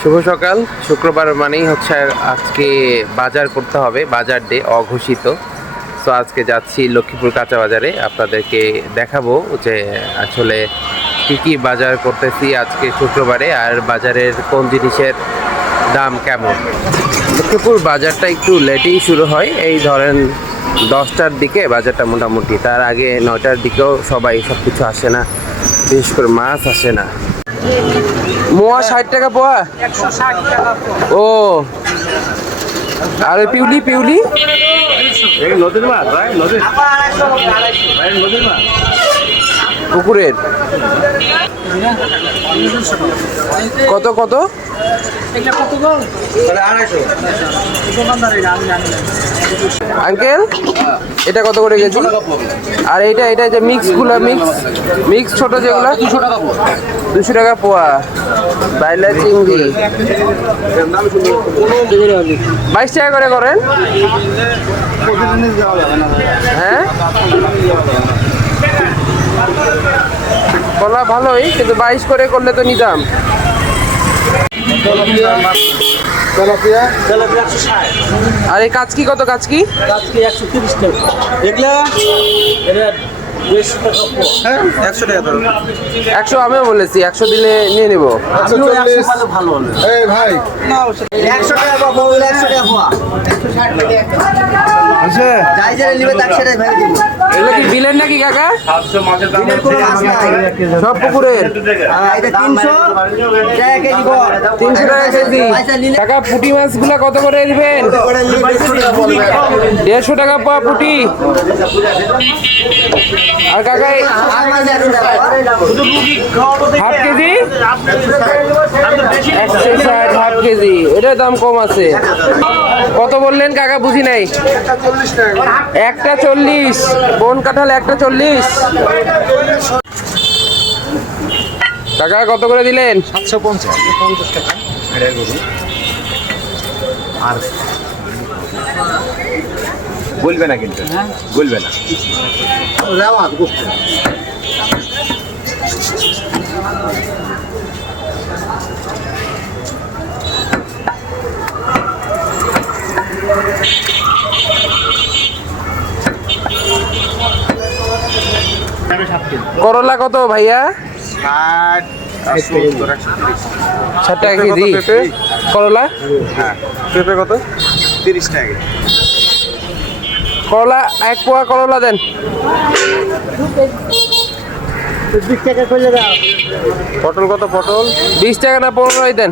শুভ সকাল। শুক্রবার মানেই হচ্ছে আজকে বাজার করতে হবে, বাজার ডে অঘোষিত। সো আজকে যাচ্ছি লক্ষ্মীপুর কাঁচা বাজারে। আপনাদেরকে দেখাবো যে আসলে কি কি বাজার করতেছি আজকে শুক্রবারে আর বাজারের কোন জিনিসের দাম কেমন। লক্ষ্মীপুর বাজারটা একটু লেটেই শুরু হয়। এই ধরেন দশটার দিকে বাজারটা মোটামুটি। তার আগে নয়টার দিকেও সবাই সব কিছু আসে না। বিশেষ করে মাছ আসে না। মোয়া ষাট টাকা পোয়া? ও। আর পিউলি পিউলি? নদীর মাছ ভাই নদীর। ভাই নদীর মাছ। পুকুরের। কত কত? আঙ্কেল এটা কত করে কেজি? আর এটা এটা যে মিক্সগুলা মিক্স মিক্স ছোট যেগুলা? দুশো টাকা দুশো টাকা পোয়া। বাইলা চিংড়ি। বাইশ টাকা করে করেন? হ্যাঁ? কলা ভালোই কিন্তু বাইশ করে করলে তো নিতাম তেলাপিয়া। এই কাজ কি কত কাজ কি কাজ কি একশো তিরিশ টাকা। এগুলা হ্যাঁ একশো টাকা ধরো। একশো আমিও বলেছি একশো দিলে নিয়ে নেব। ভাই। একশো টাকা পাবো একশো টাকা পোয়া আছে? যাই যাই নিবে তার সেটাই ভাই দিব। এগুলো কি বিলের নাকি কাকা? সব পুকুরের। এটা তিনশো টাকা কেজি কর তিনশো টাকা কেজি। কাকা পুঁটি মাছগুলা কত করে দিবেন? ওটা দেড়শো টাকা বলবে। দেড়শো টাকা পাওয়া পুঁটি। আর কাকা টাকা হাফ কেজি? একশো ষাট হাফ কেজি এটার দাম কম আছে। কত বললেন কাকা বুঝি নাই? একটা চল্লিশ। কোন কাঁঠাল একটা চল্লিশ? কাকা কত করে দিলেন? সাতশো পঞ্চাশ। পঞ্চাশ টাকা। আর বলবে না কিন্তু। বলবে না। করলা কত ভাইয়া? ষাট টাকা কেজি? করলা? হ্যাঁ পেঁপে কত? তিরিশ টাকা করলা এক পোয়া করলা দেন। পটল কত পটল? বিশ টাকা না পনেরোই দেন।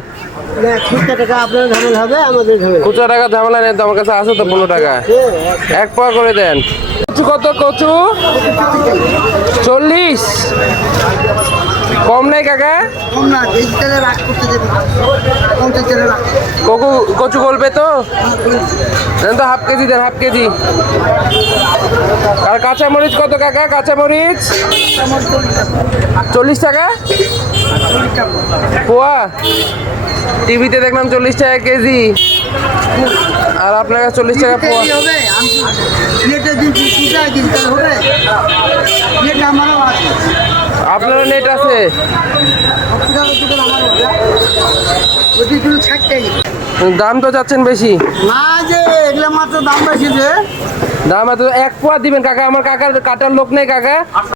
খুচরা টাকা আপনার ঝামেল হবে আমাদের খুচরা টাকা ঝামেলা নেই তো আমার কাছে আছে তো পনেরো টাকা। এক পোয়া করে দেন। কচু কত কচু? চল্লিশ। কম নাই কাকা? কম না ডিজিটালে রাখ করতে দেবে পঞ্চাশ টাকা রাখ কচু কচু গলবে তো? তো হাফ কেজি দেন হাফ কেজি। আর কাঁচা মরিচ কত কাকা? কাঁচা মরিচ চল্লিশ টাকা? পোয়া? টিভিতে দেখলাম চল্লিশ টাকা কেজি। আর আপনার কাছে চল্লিশ টাকা পোয়া। হবে আমি প্লেটের দিন পূজা দিন তাহলে? হবে প্লেট আমারও আছে। আপনার নেট আছে? দাম তো যাচ্ছেন বেশি। না যে এগুলো মাত্র দাম বেশি যে। দাম এত এক পোয়া দিবেন কাকা। আমার কাকার কাটার লোক নেই কাকা।